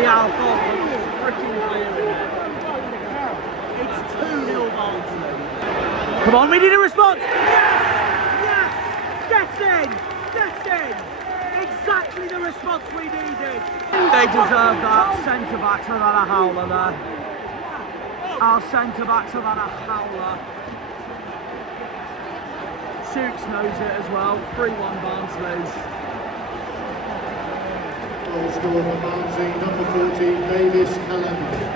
the alpha. Freaking clear in there. It's 2-0 Bolton. Come on, we need a response. Yes! Yes! Get in! Get in! Exactly the response we needed. They deserve that. Centre-backs have had a howler there. Our centre-backs have had a howler. Shooks knows it as well. 3-1 Barnsley. Goal scorer for Barnsley, number 14, Davis Calendar.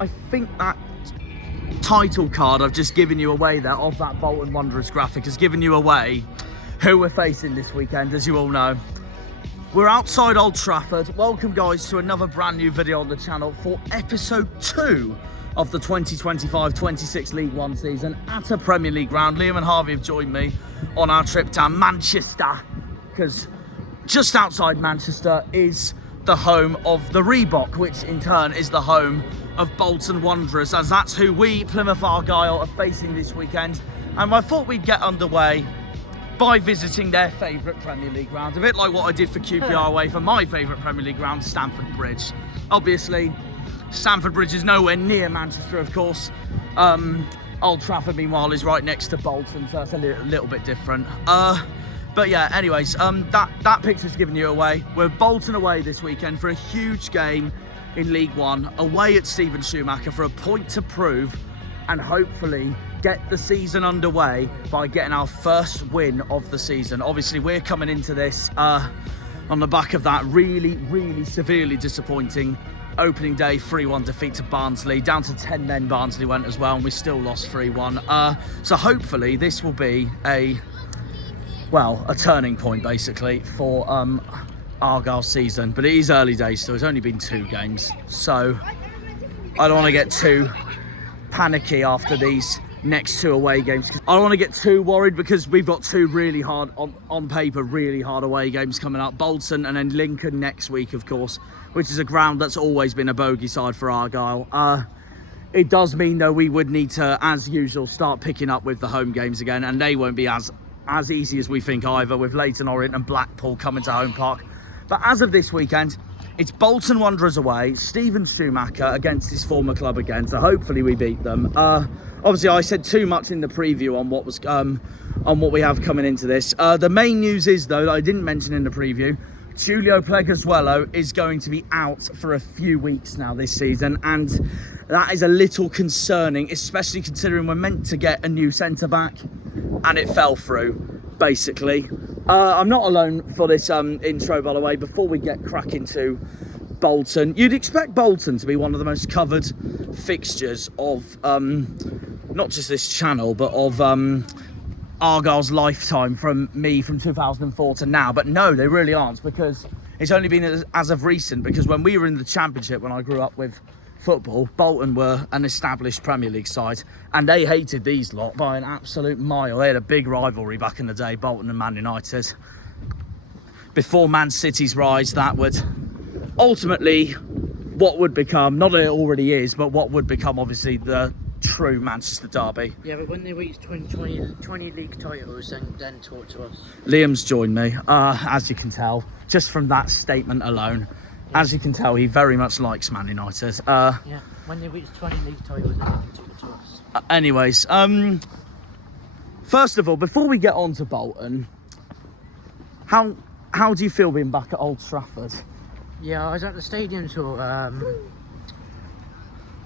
I think that title card I've just given you away there of that Bolton Wanderers graphic has given you away who we're facing this weekend, as you all know. We're outside Old Trafford. Welcome guys to another brand new video on the channel for episode 2 of the 2025-26 League One season at a Premier League ground. Liam and Harvey have joined me on our trip to Manchester, because just outside Manchester is the home of the Reebok, which in turn is the home of Bolton Wanderers, as that's who we, Plymouth Argyle, are facing this weekend. And I thought we'd get underway by visiting their favourite Premier League ground, a bit like what I did for QPR away for my favourite Premier League ground, Stamford Bridge. Obviously, Stamford Bridge is nowhere near Manchester, of course. Old Trafford, meanwhile, is right next to Bolton, so it's a little bit different. But yeah, anyways, that picture's given you away. We're Bolton away this weekend for a huge game in League One, away at Steven Schumacher for a point to prove and hopefully get the season underway by getting our first win of the season. Obviously, we're coming into this on the back of that really severely disappointing opening day 3-1 defeat to Barnsley. Down to 10 men Barnsley went as well, and we still lost 3-1. So hopefully this will be a turning point basically for Argyle's season. But it is early days, so it's only been 2 games. So I don't want to get too panicky after these next 2 away games. I don't want to get too worried because we've got 2 really hard, on paper, really hard away games coming up. Bolton and then Lincoln next week, of course, which is a ground that's always been a bogey side for Argyle. It does mean, though, we would need to, as usual, start picking up with the home games again, and they won't be as easy as we think either, with Leyton Orient and Blackpool coming to home park. But as of this weekend, it's Bolton Wanderers away, Stephen Schumacher against his former club again, so hopefully we beat them. Obviously, I said too much in the preview on what we have coming into this. The main news is, though, that I didn't mention in the preview, Giulio Pleguezuelo is going to be out for a few weeks now this season, and that is a little concerning, especially considering we're meant to get a new centre-back, and it fell through, basically. I'm not alone for this intro, by the way. Before we get cracking to Bolton, you'd expect Bolton to be one of the most covered fixtures of not just this channel, but of Argyle's lifetime, from 2004 to now. But no, they really aren't, because it's only been as of recent, because when we were in the Championship, when I grew up with football, Bolton were an established Premier League side, and they hated these lot by an absolute mile. They had a big rivalry back in the day, Bolton and Man United. Before Man City's rise, that would ultimately, what would become, not that it already is, but what would become obviously the true Manchester derby. Yeah, but when they reach 20 league titles, then talk to us. Liam's joined me, as you can tell, just from that statement alone. Yeah. As you can tell, he very much likes Man United. Yeah, when they reach 20 league titles, then they can talk to us. Anyways, first of all, before we get on to Bolton, how do you feel being back at Old Trafford? Yeah, I was at the stadium tour.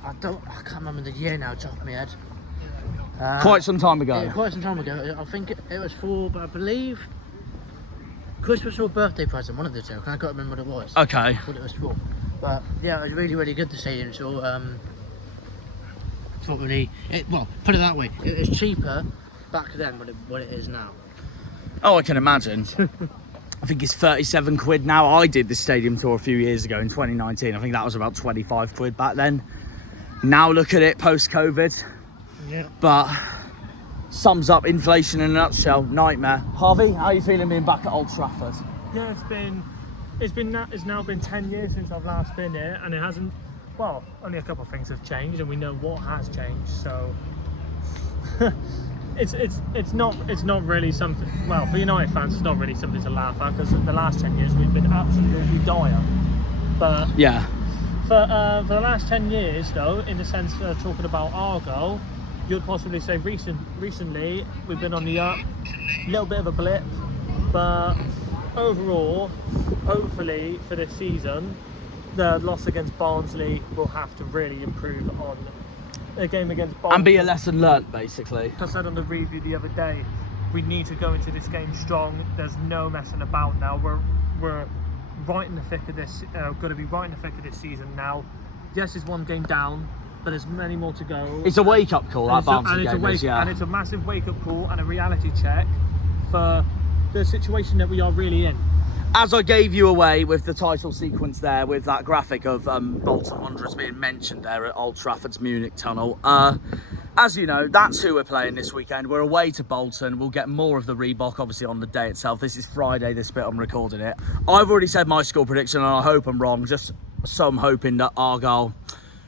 I can't remember the year now, top of my head. Quite some time ago. Yeah, quite some time ago. I think it was for, I believe, Christmas or birthday present, one of the two. I can't remember what it was. Okay. What it was for. But yeah, it was really good, the stadium tour. Well, put it that way, it was cheaper back then than what it is now. Oh, I can imagine. I think it's 37 quid now. I did the stadium tour a few years ago in 2019. I think that was about 25 quid back then. Now look at it post-COVID. Yeah. But sums up inflation in a nutshell. Nightmare. Harvey, how are you feeling being back at Old Trafford? Yeah, it's now been 10 years since I've last been here, and it hasn't. Well, only a couple of things have changed, and we know what has changed. So it's not really something. Well, for United fans, it's not really something to laugh at, because the last 10 years we've been absolutely dire. But yeah. For the last 10 years, though, in the sense of talking about Argyle, you'd possibly say recently we've been on the up, little bit of a blip, but overall, hopefully for this season, the loss against Barnsley will have to really improve on a game against Bolton. And be a lesson learnt, basically. Like I said on the review the other day, we need to go into this game strong. There's no messing about now. We're right in the thick of this. Going to be right in the thick of this season now. Yes, it's one game down, but there's many more to go. It's a wake-up call, that Barnsley game is, yeah. And it's a massive wake-up call and a reality check for the situation that we are really in. As I gave you away with the title sequence there, with that graphic of Bolton Wanderers being mentioned there at Old Trafford's Munich tunnel, as you know, that's who we're playing this weekend. We're away to Bolton. We'll get more of the Reebok, obviously, on the day itself. This is Friday, this bit I'm recording it. I've already said my score prediction, and I hope I'm wrong, just so I'm hoping that Argyle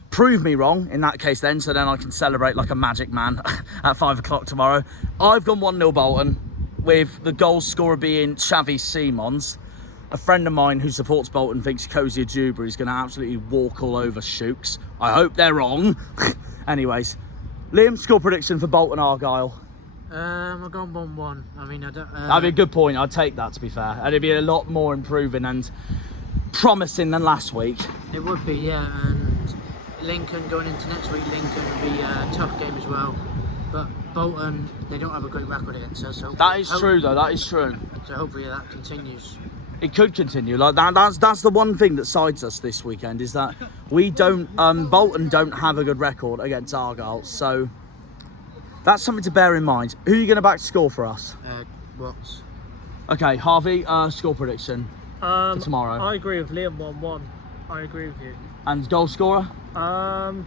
prove me wrong in that case then, so then I can celebrate like a magic man at 5 o'clock tomorrow. I've gone 1-0 Bolton, with the goal scorer being Xavi Simons. A friend of mine who supports Bolton thinks Cozy Ajuba is going to absolutely walk all over Shooks. I hope they're wrong. Anyways, Liam, score prediction for Bolton Argyle. I've gone 1-1. I mean, I don't. That'd be a good point. I'd take that, to be fair. And it'd be a lot more improving and promising than last week. It would be, yeah. And Lincoln going into next week, Lincoln will be a tough game as well. But Bolton, they don't have a great record against us. So that is true, though. That is true. So hopefully that continues. it could continue like that. That's the one thing that sides us this weekend, is that we don't Bolton don't have a good record against Argyle, so that's something to bear in mind. Who are you going to back to score for us? What's Okay, Harvey, score prediction for tomorrow. I agree with Liam 1-1. I agree with you. And goal scorer? I'm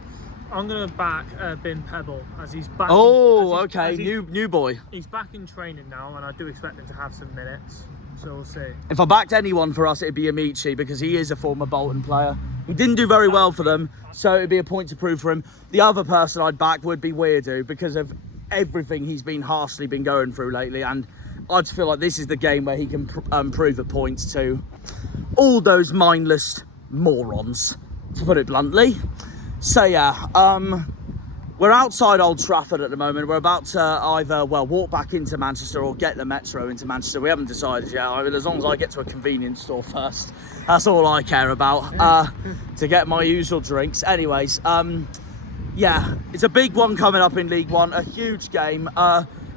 gonna back Ben Pebble as he's back. Okay, new boy. He's back in training now, and I do expect him to have some minutes. So we'll see. If I backed anyone for us, it'd be Amici, because he is a former Bolton player. He didn't do very well for them, so it'd be a point to prove for him. The other person I'd back would be Weirdo, because of everything he's been harshly been going through lately, and I just feel like this is the game where he can prove at points to all those mindless morons, to put it bluntly. So yeah, we're outside Old Trafford at the moment. We're about to either, well, walk back into Manchester or get the metro into Manchester. We haven't decided yet. I mean, as long as I get to a convenience store first, that's all I care about, to get my usual drinks. Anyways, yeah, it's a big one coming up in League One, a huge game.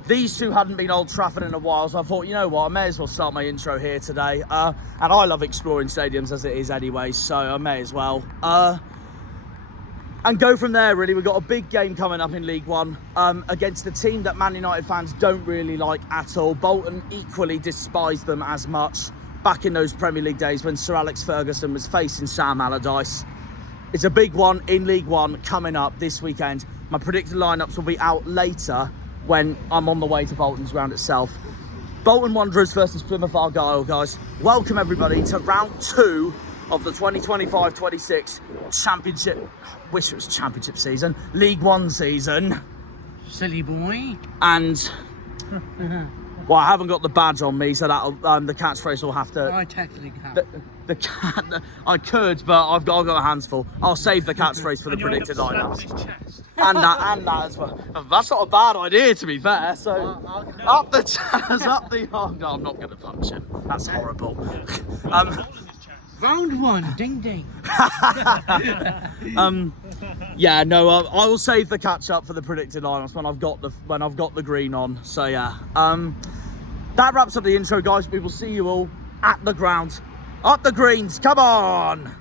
These two hadn't been Old Trafford in a while, so I thought, you know what, I may as well start my intro here today. And I love exploring stadiums as it is anyway, so I may as well. And go from there, really. We've got a big game coming up in League One against a team that Man United fans don't really like at all. Bolton equally despised them as much back in those Premier League days when Sir Alex Ferguson was facing Sam Allardyce. It's a big one in League One coming up this weekend. My predicted lineups will be out later when I'm on the way to Bolton's ground itself. Bolton Wanderers versus Plymouth Argyle, guys. Welcome everybody to round 2 of the 2025-26 Championship. Wish it was Championship season. League One season. silly boy? And well, I haven't got the badge on me, so that'll the catchphrase will have to. I technically have. The cat. I could, but I've got my hands full. I'll save the catchphrase for the predicted lineups. And that as well. That's not a bad idea, to be fair. So up the chest, up the. Oh no, I'm not going to punch him. That's horrible. Round 1, ding ding. Yeah, no, I will save the catch up for the predicted lineups when I've got the green on. So yeah, that wraps up the intro, guys. We will see you all at the ground. Up the greens, come on!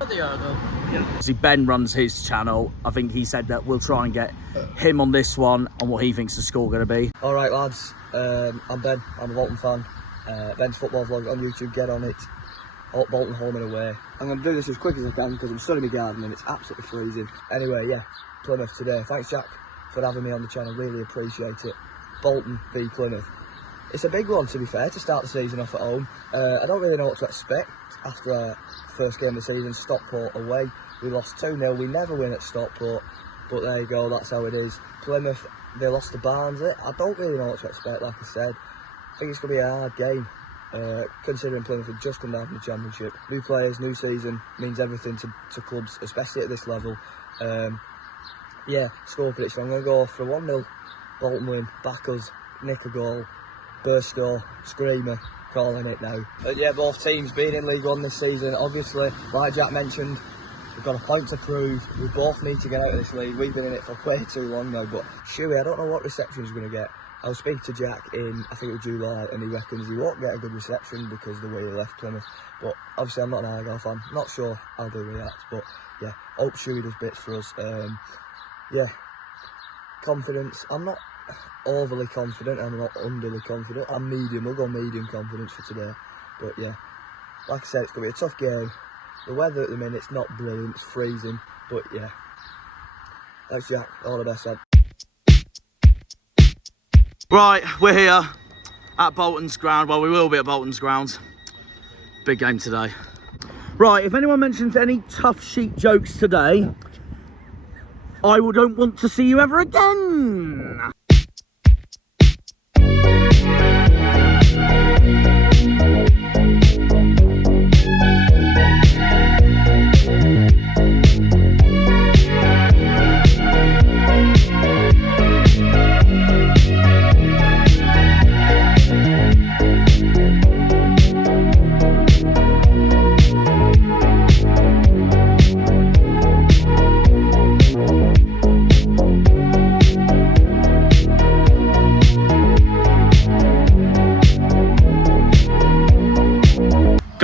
See, Ben runs his channel. I think he said that we'll try and get him on this one on what he thinks the score going to be. All right, lads. I'm Ben. I'm a Bolton fan. Ben's football vlog on YouTube. Get on it. Bolton home and away. I'm going to do this as quick as I can because I'm studying my garden and it's absolutely freezing. Anyway, yeah, Plymouth today. Thanks, Jack, for having me on the channel. Really appreciate it. Bolton v Plymouth. It's a big one, to be fair, to start the season off at home. I don't really know what to expect after our first game of the season, Stockport away. We lost 2-0. We never win at Stockport, but there you go, that's how it is. Plymouth, they lost to Barnes. I don't really know what to expect, like I said. I think it's going to be a hard game, considering Plymouth have just come down from the Championship. New players, new season, means everything to clubs, especially at this level. Yeah, score prediction. I'm going to go for a 1-0 Bolton win, back us, nick a goal, Burstow, Screamer, calling it now. But yeah, both teams being in League One this season, obviously, like Jack mentioned, we've got a point to prove. We both need to get out of this league. We've been in it for way too long now, but Shuey, I don't know what reception he's going to get. I was speaking to Jack in, I think it was July, and he reckons he won't get a good reception because of the way he left Plymouth. But obviously I'm not an Argyle fan, not sure how they'll react, but yeah, hope Shuey does bits for us. Yeah, confidence, I'm not overly confident, I'm not underly confident, I'm medium. We'll go medium confidence for today. But yeah, like I said, it's going to be a tough game. The weather at the minute's not brilliant, it's freezing, but yeah. Thanks, Jack, all the best, lad. Right, we're here at Bolton's ground. Well, we will be at Bolton's ground. Big game today. Right, if anyone mentions any tough sheet jokes today, I don't want to see you ever again.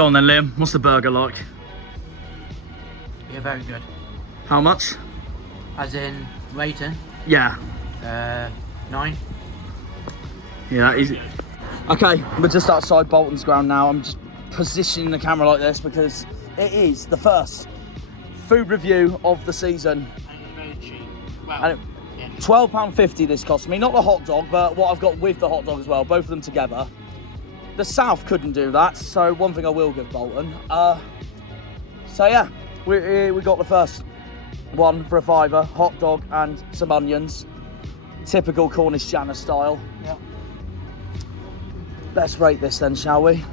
Go on then, Liam. What's the burger like? Yeah, very good. How much? As in rating, Yeah. 9. Yeah, easy. Okay, we're just outside Bolton's ground now. I'm just positioning the camera like this because it is the first food review of the season. And it's very cheap. Well, And yeah. £12.50 this cost me. Not the hot dog, but what I've got with the hot dog as well. Both of them together. The South couldn't do that, so one thing I will give Bolton. So yeah, we got the first one for a £5, hot dog and some onions. Typical Cornish Jana style. Yeah. Let's rate this then, shall we?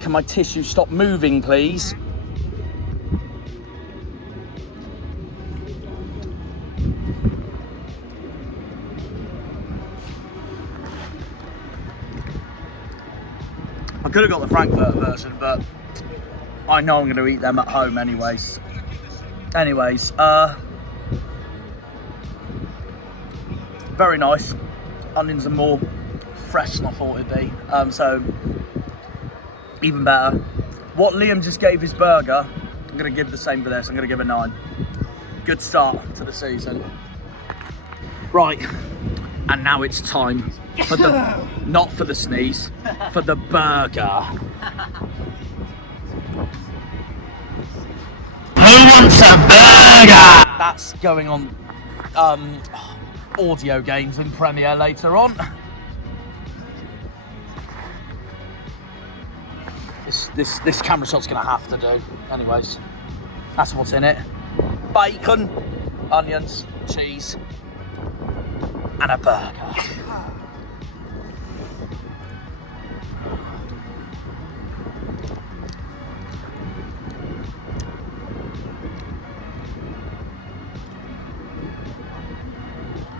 Can my tissue stop moving, please? I could have got the Frankfurt version, but I know I'm going to eat them at home anyways. Very nice. Onions are more fresh than I thought it'd be. So even better. What Liam just gave his burger, I'm going to give the same for this. I'm going to give it 9. Good start to the season. Right, and now it's time for the, not for the sneeze, for the burger. Who wants a burger? That's going on audio games in Premiere later on. This camera shot's gonna have to do. Anyways, that's what's in it. Bacon, onions, cheese, and a burger.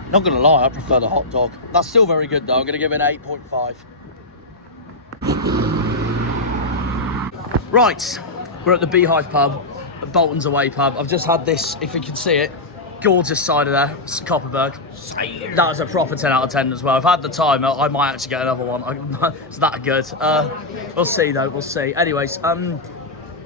Not gonna lie, I prefer the hot dog. That's still very good though. I'm gonna give it an 8.5. Right, we're at the Beehive pub, at Bolton's away pub. I've just had this, if you can see it, gorgeous cider there, it's Copperberg. That was a proper 10 out of 10 as well. I've had the time, I might actually get another one. It's that good. We'll see though, we'll see. Anyways,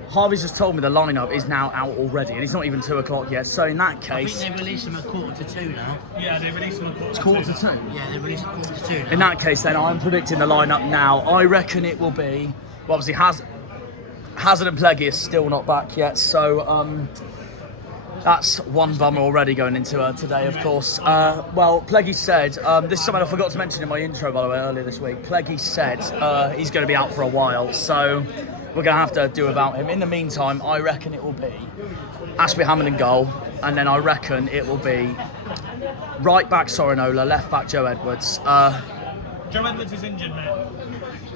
Harvey's just told me the lineup is now out already, and it's not even 2 o'clock yet. So in that case, I think they released them at 1:45 now. Yeah, they released them at it's 1:45. Yeah, they released at 1:45 now. In that case, then I'm predicting the lineup now. I reckon it will be. Well, obviously, Hazard and Pleggy is still not back yet, so that's one bummer already going into today, of course. Well, Pleggy said, this is something I forgot to mention in my intro, by the way, earlier this week. Pleggy said he's going to be out for a while, so we're going to have to do without him. In the meantime, I reckon it will be Ashby Hammond in goal, and then I reckon it will be right back Sorinola, left back Joe Edwards. Joe Edwards is injured, mate.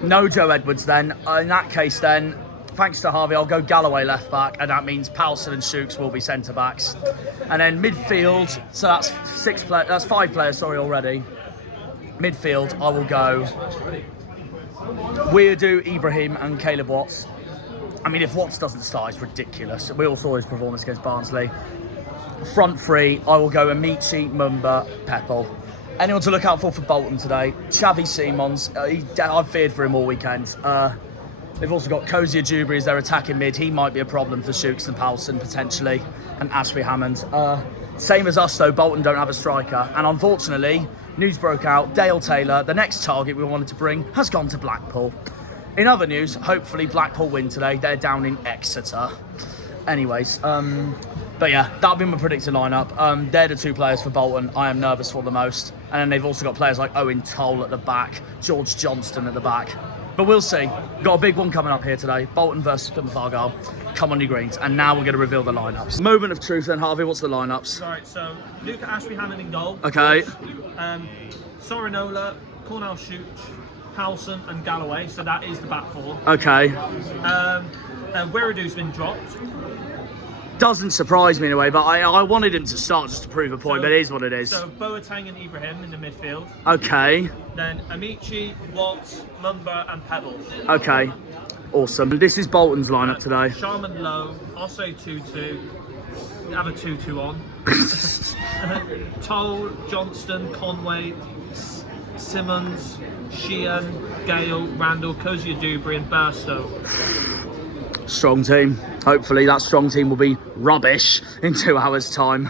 No Joe Edwards then. In that case then, thanks to Harvey, I'll go Galloway left back, and that means Powson and Shooks will be centre backs. And then midfield, so that's 5 players, already. Midfield, I will go Weirdo, Ibrahim and Caleb Watts. I mean, if Watts doesn't start, it's ridiculous. We all saw his performance against Barnsley. Front 3, I will go Amici, Mumba, Peppel. Anyone to look out for Bolton today? Xavi Simons, I've feared for him all weekend. They've also got Cozier Dewberry as their attacking mid. He might be a problem for Shooks and Powson, potentially, and Ashby Hammond. Same as us, though, Bolton don't have a striker. And unfortunately, news broke out, Dale Taylor, the next target we wanted to bring, has gone to Blackpool. In other news, hopefully Blackpool win today. They're down in Exeter. Anyways, but yeah, that'll be my predicted lineup. They're the 2 players for Bolton I am nervous for the most. And then they've also got players like Owen Toll at the back, George Johnston at the back. But we'll see. Got a big one coming up here today. Bolton versus Plymouth Argyle. Come on, you greens. And now we're going to reveal the lineups. Moment of truth then, Harvey. What's the lineups? Right, so Luca Ashby Hammond in goal. Okay. Sorinola, Cornell Shooch, Powson and Galloway. So that is the back 4. Okay. Weradu's been dropped. Doesn't surprise me in a way, but I wanted him to start just to prove a point, but it is what it is. So Boateng and Ibrahim in the midfield. Okay. Then Amici, Watts, Mumba and Pebble. Okay. Awesome. This is Bolton's lineup today. Sharman Lowe, Osso 2-2. Have a 2-2 on. Toll, Johnston, Conway, Simmons, Sheehan, Gale, Randall, Cozier Dewberry and Burstow. Strong team. Hopefully that strong team will be rubbish in 2 hours' time.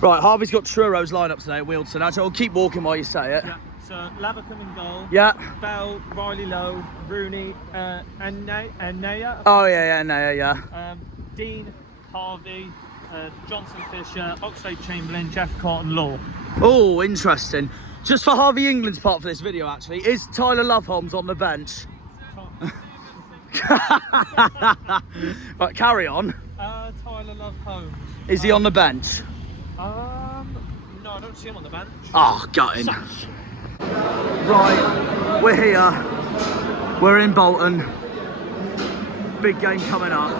Right, Harvey's got Truro's lineup today at Wealdstone. Actually, I'll keep walking while you say it. Yeah. So Lavercombe in goal. Yeah. Bell, Riley Lowe, Rooney, and Naya. Oh yeah, yeah. Dean, Harvey, Johnson Fisher, Oxlade Chamberlain, Jeff Carton Law. Oh, interesting. Just for Harvey England's part for this video, actually, is Tyler Loveholmes on the bench? Right, carry on. Tyler Love Holmes. Is he on the bench? No, I don't see him on the bench. Oh, gutting. Sash. Right, we're here. We're in Bolton. Big game coming up.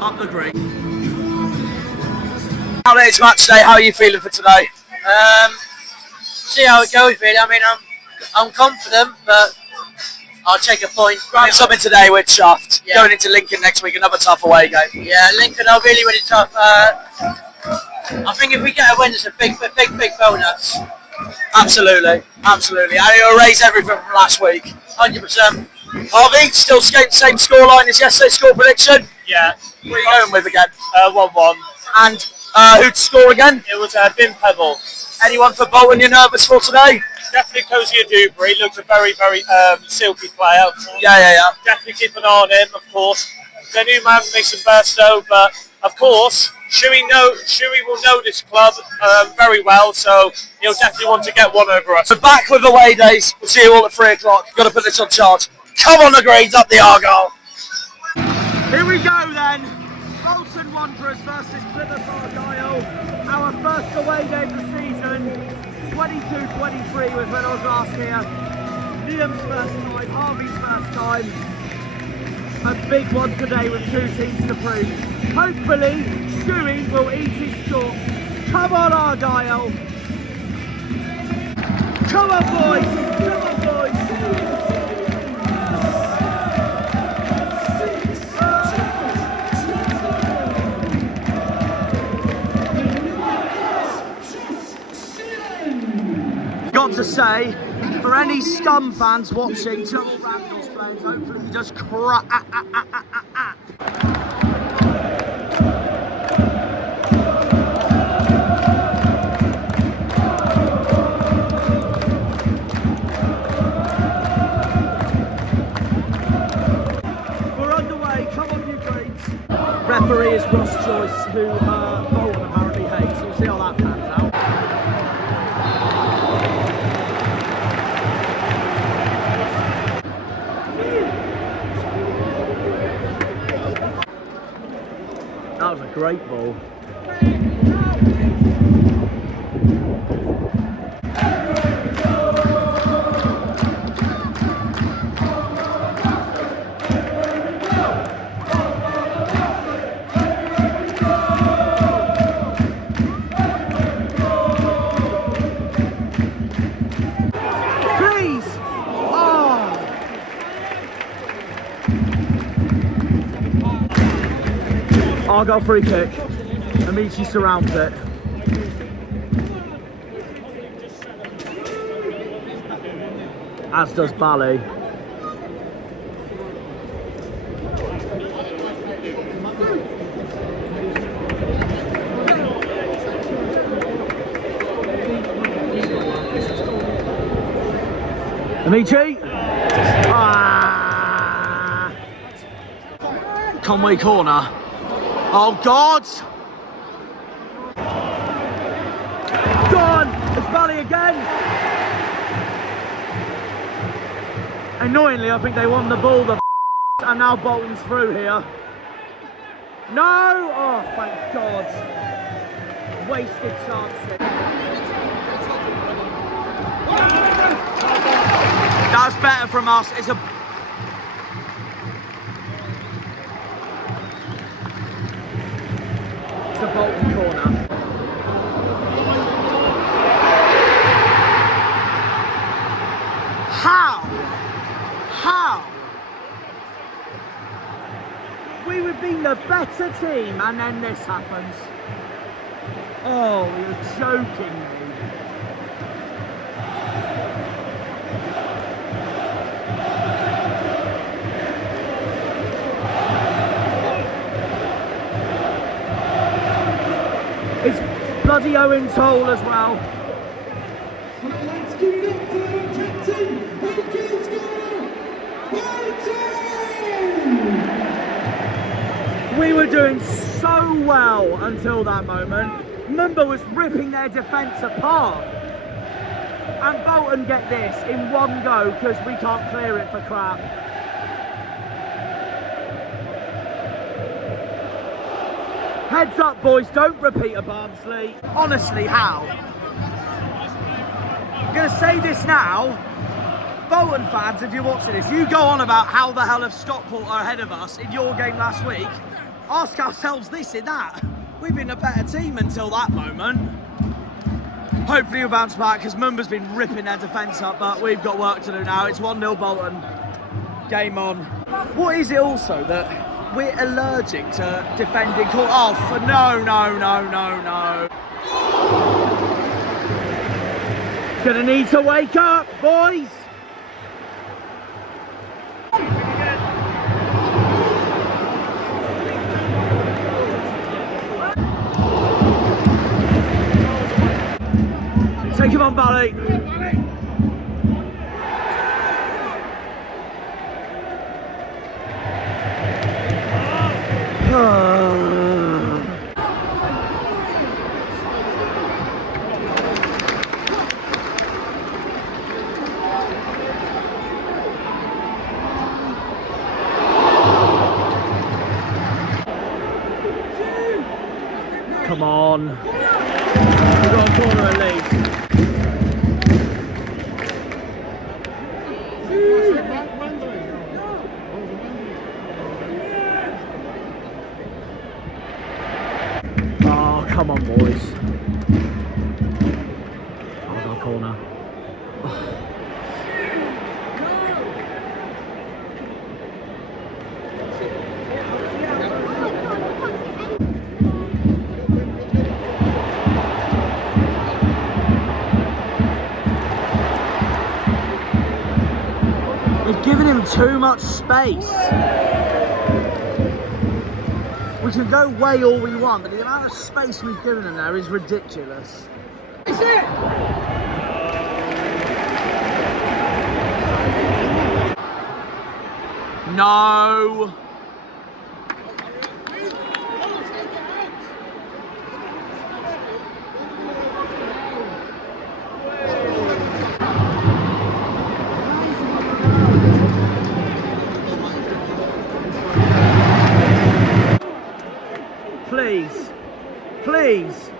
Up the green. Now that it's match day, how are you feeling for today? See how it goes, really. I mean, I'm confident, but I'll take a point. Grab something today, we're chuffed. Yeah. Going into Lincoln next week, another tough away game. Yeah, Lincoln are really, really tough. I think if we get a win, it's a big bonus. Absolutely, absolutely. And it'll erase everything from last week. 100%. Harvey, still same scoreline as yesterday's score prediction? Yeah. What are you going with again? 1-1. And who to score again? It was Bin Pebble. Anyone for Bolton you're nervous for today? Definitely Cozy Dewberry. Looks a very, very silky player. Yeah. Definitely keep an eye on him, of course. The new man makes some burst though, but of course, Shuey will know this club very well, so he'll definitely want to get one over us. So back with away days. We'll see you all at 3 o'clock. Got to put this on charge. Come on, the Greens, up the Argyle. Here we go then. Bolton Wanderers versus Plymouth Argyle. Our first away game of the season. 22-23 was when I was last here. Liam's first time, Harvey's first time. A big one today with 2 teams to prove. Hopefully, Shuey will eat his shorts. Come on, Argyle. Come on, boys. Come on, boys. Got to say, for any Scum fans watching, Trouble Rant's playing, hopefully he just We're underway, come on you Greens. Referee is Ross Joyce, who Bolton apparently hates. We'll see how that pans out. That was a great ball. Please! Oh! Argyle free kick. Amici surrounds it. As does Bally. Amici. Ah! Conway corner. Oh God! Gone! It's Bally again! Annoyingly, I think they won the ball, and now Bolton's through here. No! Oh, thank God. Wasted chances. That's better from us. It's a... It's a Bolton corner. How? We would be the better team and then this happens. Oh, you're joking me. It's bloody Owen Toll as well. Let's give it up for our captain, who keeps going, We were doing so well until that moment. Mumba was ripping their defence apart. And Bolton get this in one go because we can't clear it for crap. Heads up, boys, don't repeat a Barnsley. Honestly, how? I'm going to say this now. Bolton fans, if you're watching this, you go on about how the hell have Stockport are ahead of us in your game last week. Ask ourselves this in that. We've been a better team until that moment. Hopefully we'll bounce back because Mumba's been ripping their defence up, but we've got work to do now. It's 1-0 Bolton. Game on. What is it also that we're allergic to defending? Oh, for no. Gonna need to wake up, boys. Take him on, Bally. Come on. We've got a corner at least. Oh, come on, boys. Oh, got a corner. They've given him too much space. We can go way all we want, but the amount of space we've given him there is ridiculous. Is it? No. Please, please.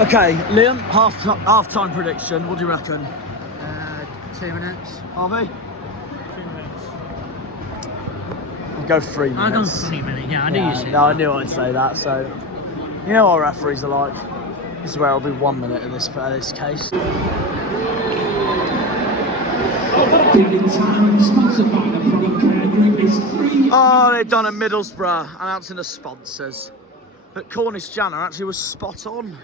Okay, Liam, half-time prediction. What do you reckon? 2 minutes. Harvey? 2 minutes. We'll go 3 minutes. I'll go 3 minutes, yeah, I knew you said No, I knew I'd say that, so... You know what referees are like. This is where it'll be 1 minute in this case. Oh, they've done a Middlesbrough announcing the sponsors. But Cornish Janner actually was spot on.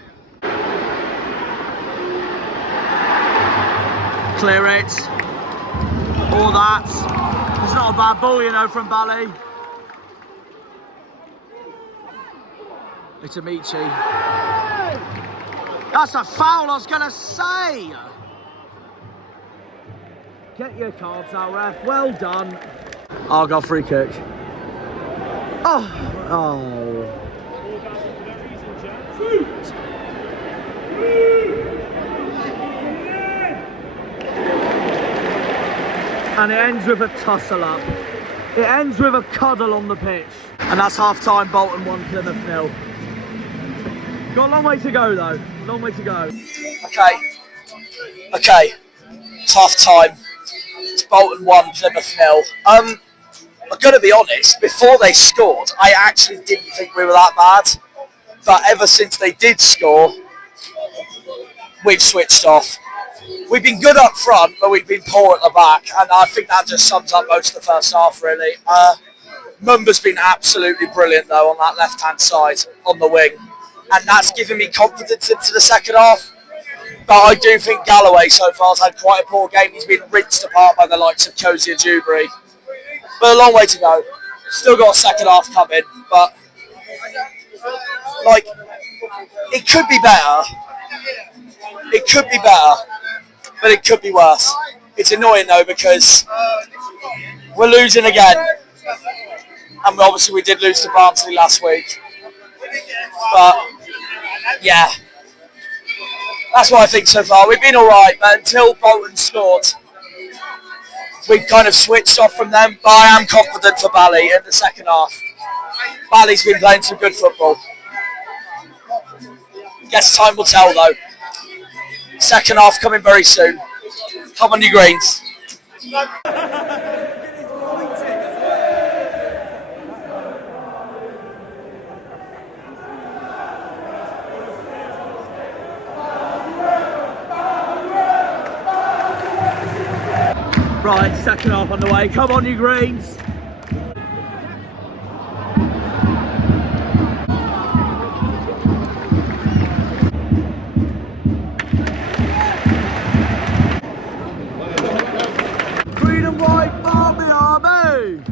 Clear it. All that. It's not a bad ball, you know, from Bally. It's Amici. That's a foul, I was going to say. Get your cards out, ref. Well done. Argyle free kick. Oh. And it ends with a tussle up. It ends with a cuddle on the pitch. And that's half time, Bolton 1, Plymouth 0. Got a long way to go though. Long way to go. Okay. It's half time. It's Bolton 1, Plymouth 0. I'm gonna be honest, before they scored, I actually didn't think we were that bad. But ever since they did score, we've switched off. We've been good up front, but we've been poor at the back, and I think that just sums up most of the first half, really. Mumba's been absolutely brilliant, though, on that left-hand side, on the wing, and that's given me confidence into the second half. But I do think Galloway so far has had quite a poor game. He's been rinsed apart by the likes of Cozy and Dewberry. but a long way to go. Still got a second half coming, but like it could be better. It could be better, but it could be worse. It's annoying though because we're losing again, and obviously we did lose to Barnsley last week. But yeah, that's what I think so far. We've been all right, but until Bolton scored, we've kind of switched off from them. But I am confident for Bally in the second half. Bally's been playing some good football. Guess time will tell though. Second half coming very soon. Come on, you greens. Right, second half on the way. Come on, you greens. Green and white, army, army.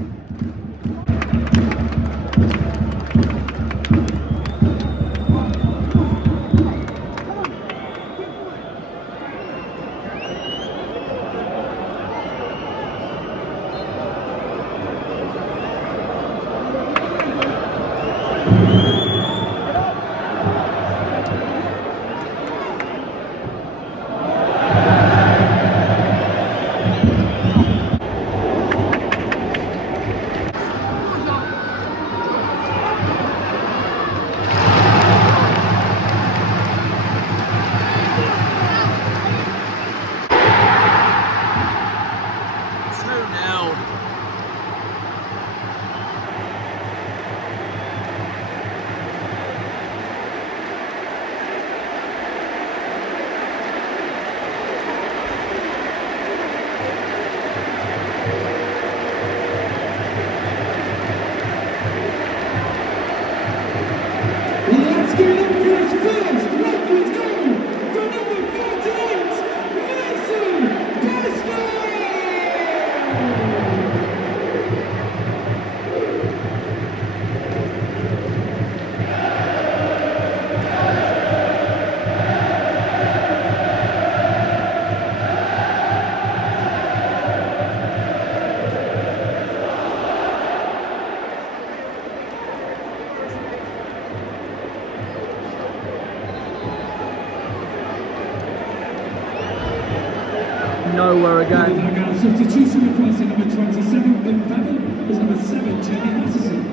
Nowhere again. Substitution replacing number 27 with Devon is number 7, Jamie Patterson.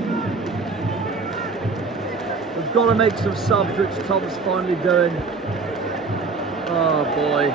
We've got to make some subs, which Tom's finally doing. Oh boy.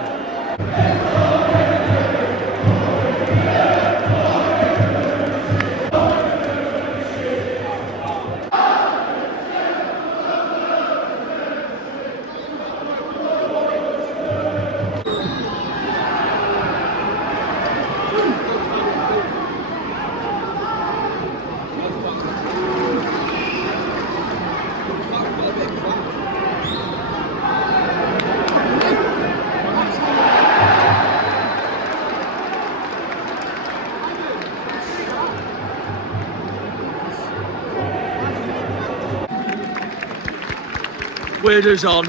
Weirdos on.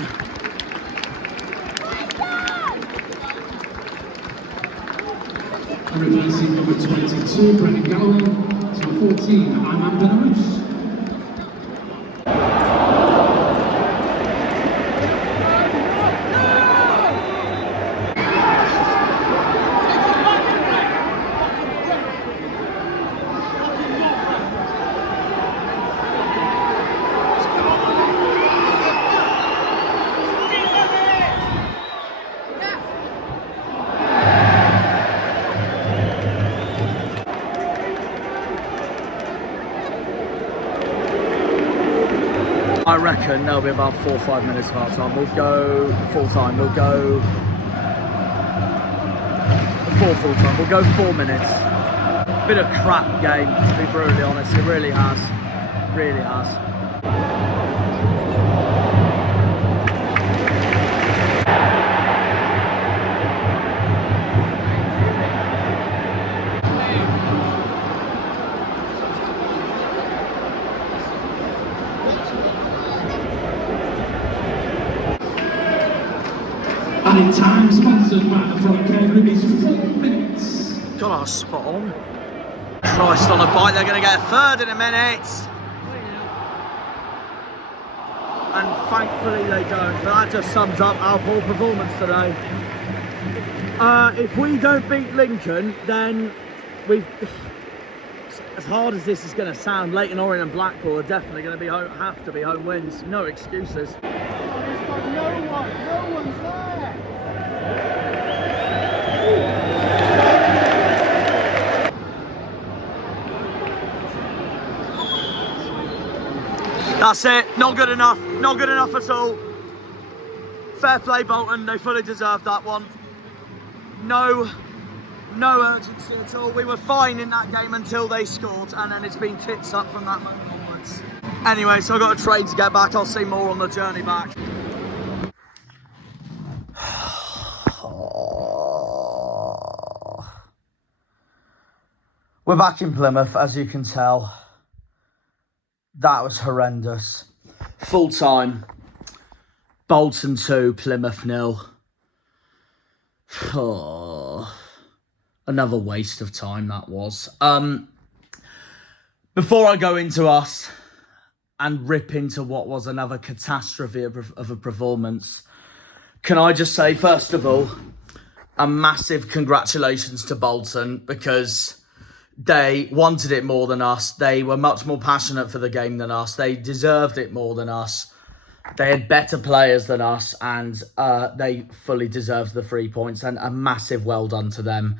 Replacing number 22, Brennan Galloway, number 14, Amanda Norris. I reckon there'll be about 4 or 5 minutes of our time. We'll go full time. We'll go full time. We'll go 4 minutes. Bit of crap game, to be brutally honest. It really has. Really has. Our time sponsored by the front curtain is 4 minutes. God, I was spot on. Christ on a bike, they're going to get a third in a minute. And thankfully they don't. But that just sums up our poor performance today. If we don't beat Lincoln, then we've... As hard as this is going to sound, Leyton Orient and Blackpool are definitely going to be have to be home wins. No excuses. There's got no one's there. That's it. Not good enough. Not good enough at all. Fair play, Bolton. They fully deserved that one. No urgency at all. We were fine in that game until they scored, and then it's been tits up from that moment onwards. Anyway, so I've got a train to get back. I'll see more on the journey back. We're back in Plymouth, as you can tell. That was horrendous. Full time. Bolton 2, Plymouth 0. Oh, another waste of time that was. Before I go into us and rip into what was another catastrophe of a performance, can I just say, first of all, a massive congratulations to Bolton, because they wanted it more than us. They were much more passionate for the game than us. They deserved it more than us. They had better players than us, and they fully deserved the 3 points, and a massive well done to them.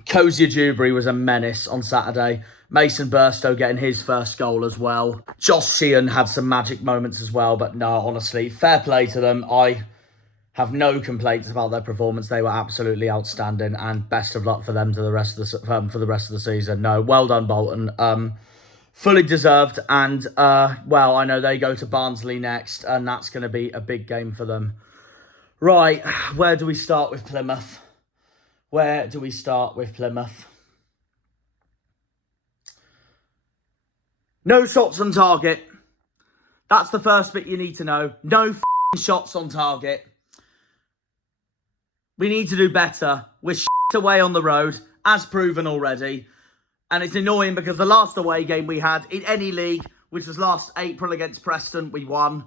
Kozia Dewberry was a menace on Saturday. Mason Burstow getting his first goal as well. Josh Sheehan had some magic moments as well, but no, honestly, fair play to them. I have no complaints about their performance. They were absolutely outstanding, and best of luck for them to the rest of the for the rest of the season. No, well done, Bolton. Fully deserved, and well, I know they go to Barnsley next, and that's going to be a big game for them. Right, where do we start with Plymouth? Where do we start with Plymouth? No shots on target. That's the first bit you need to know. No shots on target. We need to do better. We're away on the road, as proven already. And it's annoying because the last away game we had in any league, which was last April against Preston, we won.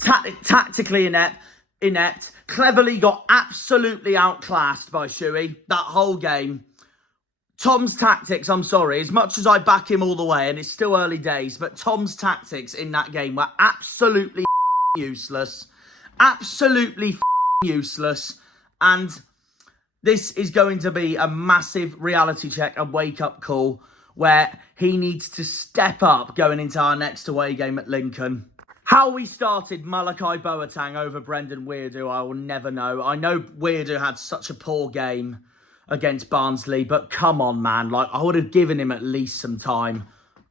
Tactically inept. Cleverly got absolutely outclassed by Shuey that whole game. Tom's tactics, I'm sorry, as much as I back him all the way, and it's still early days, but Tom's tactics in that game were absolutely useless. Absolutely useless. And this is going to be a massive reality check and wake-up call where he needs to step up going into our next away game at Lincoln. How we started Malachi Boateng over Brendan Weirdo, I will never know. I know Weirdo had such a poor game against Barnsley, but come on, man. Like, I would have given him at least some time.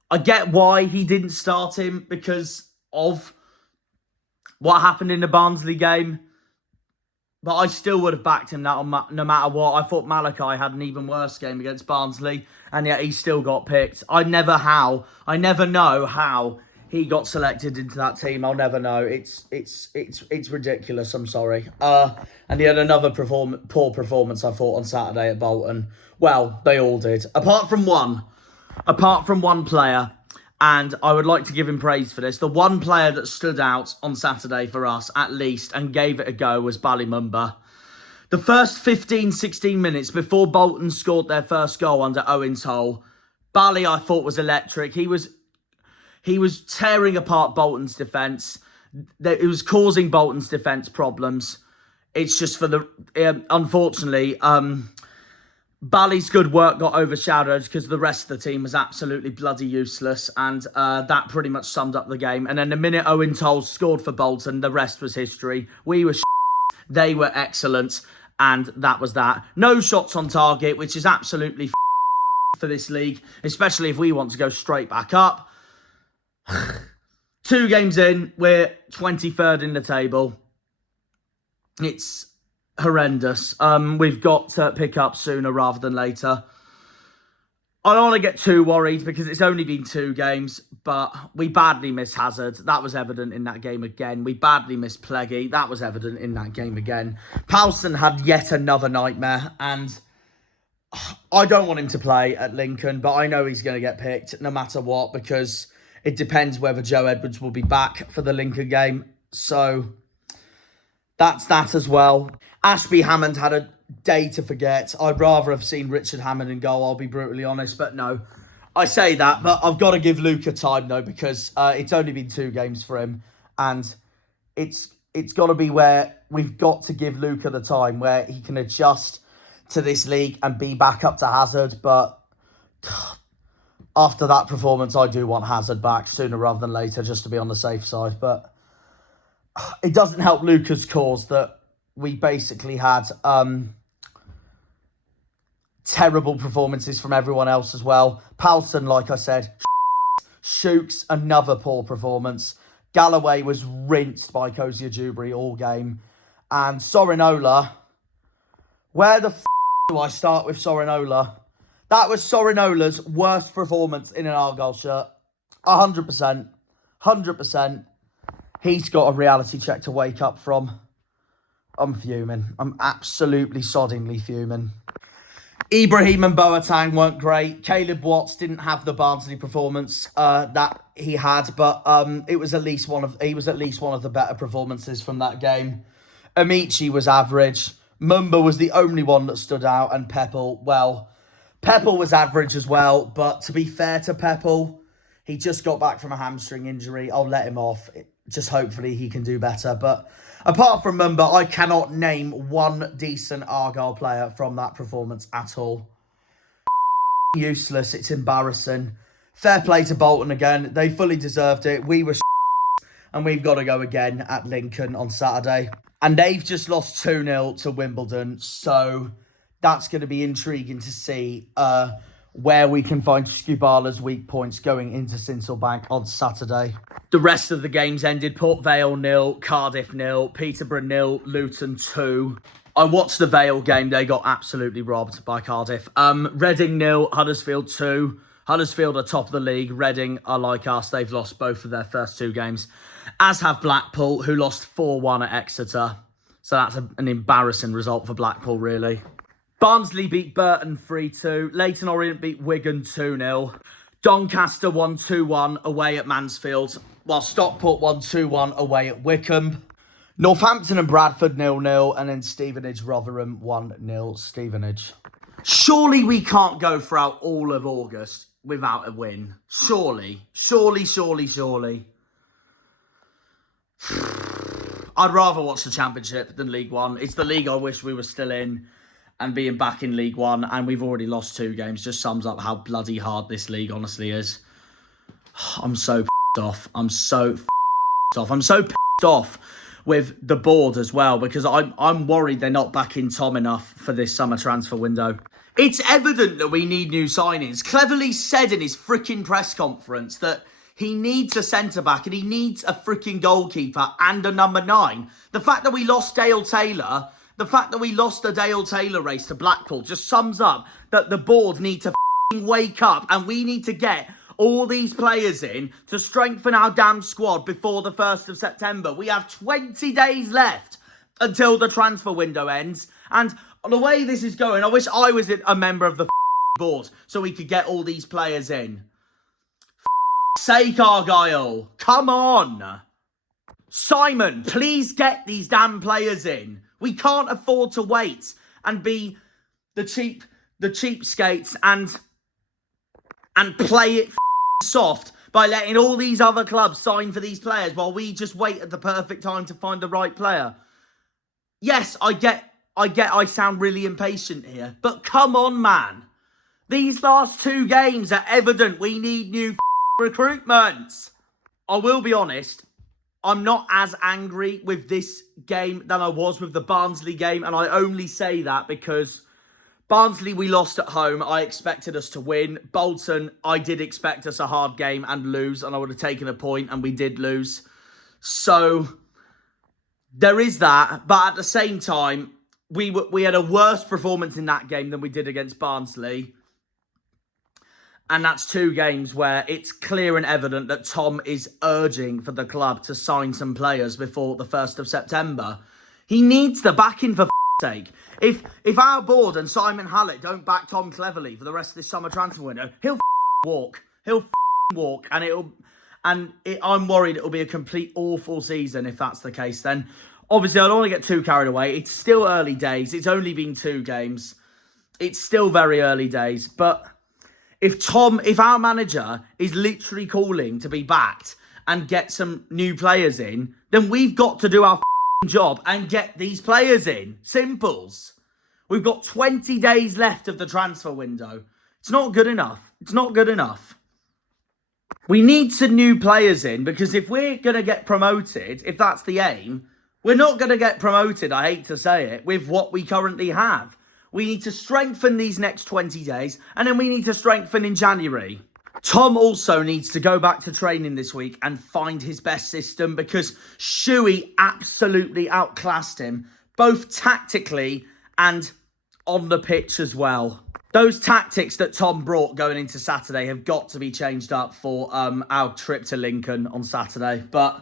I get why he didn't start him because of what happened in the Barnsley game. But I still would have backed him no matter what. I thought Malachi had an even worse game against Barnsley, and yet he still got picked. I never know how he got selected into that team. I'll never know. It's ridiculous. I'm sorry. And he had another poor performance, I thought, on Saturday at Bolton. Well, they all did, apart from one player. And I would like to give him praise for this. The one player that stood out on Saturday for us, at least, and gave it a go was Ballymumba. The first 15, 16 minutes before Bolton scored their first goal under Owen's Hole, Bally, I thought, was electric. He was tearing apart Bolton's defence. It was causing Bolton's defence problems. It's just for the... unfortunately... Bally's good work got overshadowed because the rest of the team was absolutely bloody useless, and that pretty much summed up the game. And then the minute Owen Toll scored for Bolton, the rest was history. We were they were excellent, and that was that. No shots on target, which is absolutely for this league, especially if we want to go straight back up. 2 games in, we're 23rd in the table. It's horrendous. We've got to pick up sooner rather than later. I don't want to get too worried because it's only been 2 games, but we badly missed Hazard. That was evident in that game again. We badly missed PLEGGY. That was evident in that game again. Palston had yet another nightmare, and I don't want him to play at Lincoln, but I know he's going to get picked no matter what, because it depends whether Joe Edwards will be back for the Lincoln game. So that's that as well. Ashby Hammond had a day to forget. I'd rather have seen Richard Hammond in goal, I'll be brutally honest, but no. I say that, but I've got to give Luca time though, because it's only been 2 games for him, and it's got to be where we've got to give Luca the time where he can adjust to this league and be back up to Hazard. But after that performance, I do want Hazard back sooner rather than later, just to be on the safe side. But it doesn't help Luca's cause that we basically had terrible performances from everyone else as well. Palston, like I said, Shooks, another poor performance. Galloway was rinsed by Kozia Dewberry all game. And Sorinola, where the do I start with Sorinola? That was Sorinola's worst performance in an Argyle shirt. 100%. 100%. He's got a reality check to wake up from. I'm fuming. I'm absolutely soddingly fuming. Ibrahim and Boateng weren't great. Caleb Watts didn't have the Barnsley performance that he had, but it was at least one of the better performances from that game. Amici was average. Mumba was the only one that stood out, and Peppel, well, Peppel was average as well, but to be fair to Peppel, he just got back from a hamstring injury. I'll let him off. Just hopefully he can do better. But apart from Mumba, I cannot name one decent Argyle player from that performance at all. Useless. It's embarrassing. Fair play to Bolton again. They fully deserved it. We were and we've got to go again at Lincoln on Saturday. And they've just lost 2-0 to Wimbledon. So that's going to be intriguing to see where we can find Skubala's weak points going into Sincilbank on Saturday. The rest of the games ended. Port Vale 0, Cardiff 0, Peterborough 0, Luton 2. I watched the Vale game. They got absolutely robbed by Cardiff. Reading 0, Huddersfield 2. Huddersfield are top of the league. Reading are like us. They've lost both of their first 2 games. As have Blackpool, who lost 4-1 at Exeter. So that's an embarrassing result for Blackpool, really. Barnsley beat Burton 3-2. Leyton Orient beat Wigan 2-0. Doncaster won 2-1 away at Mansfield, while Stockport won 2-1 away at Wickham. Northampton and Bradford 0-0, and then Stevenage Rotherham 1-0 Stevenage. Surely we can't go throughout all of August without a win. Surely. I'd rather watch the Championship than League One. It's the league I wish we were still in, and being back in League One, and we've already lost 2 games, just sums up how bloody hard this league honestly is. I'm so pissed off. I'm so pissed off with the board as well, because I'm worried they're not backing Tom enough for this summer transfer window. It's evident that we need new signings. Cleverly said in his freaking press conference that he needs a centre-back and he needs a freaking goalkeeper and a number 9. The fact that we lost Dale Taylor, the fact that we lost the Dale Taylor race to Blackpool just sums up that the board need to wake up, and we need to get all these players in to strengthen our damn squad before the 1st of September. We have 20 days left until the transfer window ends, and the way this is going, I wish I was a member of the board so we could get all these players in. Sake, Argyle, come on. Simon, please get these damn players in. We can't afford to wait and be the cheapskates and play it soft by letting all these other clubs sign for these players while we just wait at the perfect time to find the right player. Yes, I get I sound really impatient here, but come on, man. These last 2 games are evident we need new recruitment. I will be honest, I'm not as angry with this game than I was with the Barnsley game, and I only say that because Barnsley we lost at home. I expected us to win. Bolton, I did expect us a hard game and lose, and I would have taken a point, and we did lose. So there is that, but at the same time, we had a worse performance in that game than we did against Barnsley. And that's 2 games where it's clear and evident that Tom is urging for the club to sign some players before the 1st of September. He needs the backing, for sake. If our board and Simon Hallett don't back Tom Cleverley for the rest of this summer transfer window, he'll walk. He'll walk, and I'm worried it'll be a complete awful season if that's the case. Then obviously I don't want to get too carried away. It's still early days. It's only been 2 games. It's still very early days, but if our manager is literally calling to be backed and get some new players in, then we've got to do our job and get these players in. Simples. We've got 20 days left of the transfer window. It's not good enough. It's not good enough. We need some new players in, because if we're going to get promoted, if that's the aim, we're not going to get promoted, I hate to say it, with what we currently have. We need to strengthen these next 20 days, and then we need to strengthen in January. Tom also needs to go back to training this week and find his best system, because Shuey absolutely outclassed him, both tactically and on the pitch as well. Those tactics that Tom brought going into Saturday have got to be changed up for our trip to Lincoln on Saturday. But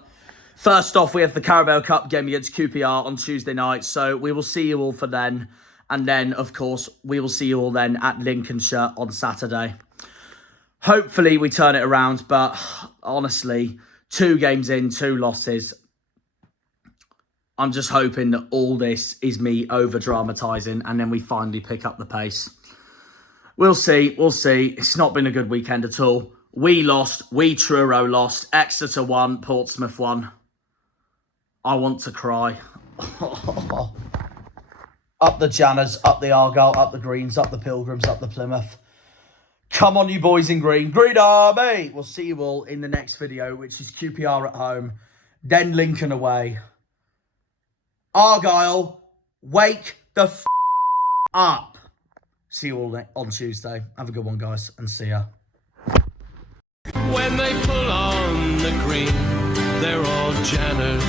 first off, we have the Carabao Cup game against QPR on Tuesday night, so we will see you all for then. And then, of course, we will see you all then at Lincolnshire on Saturday. Hopefully we turn it around, but honestly, 2 games in, 2 losses. I'm just hoping that all this is me over-dramatising and then we finally pick up the pace. We'll see, we'll see. It's not been a good weekend at all. We lost, Truro lost, Exeter won, Portsmouth won. I want to cry. Up the Janners, up the Argyle, up the Greens, up the Pilgrims, up the Plymouth. Come on, you boys in green. Green Army! We'll see you all in the next video, which is QPR at home. Then Lincoln away. Argyle, wake the up. See you all on Tuesday. Have a good one, guys, and see ya. When they pull on the green, they're all Janners.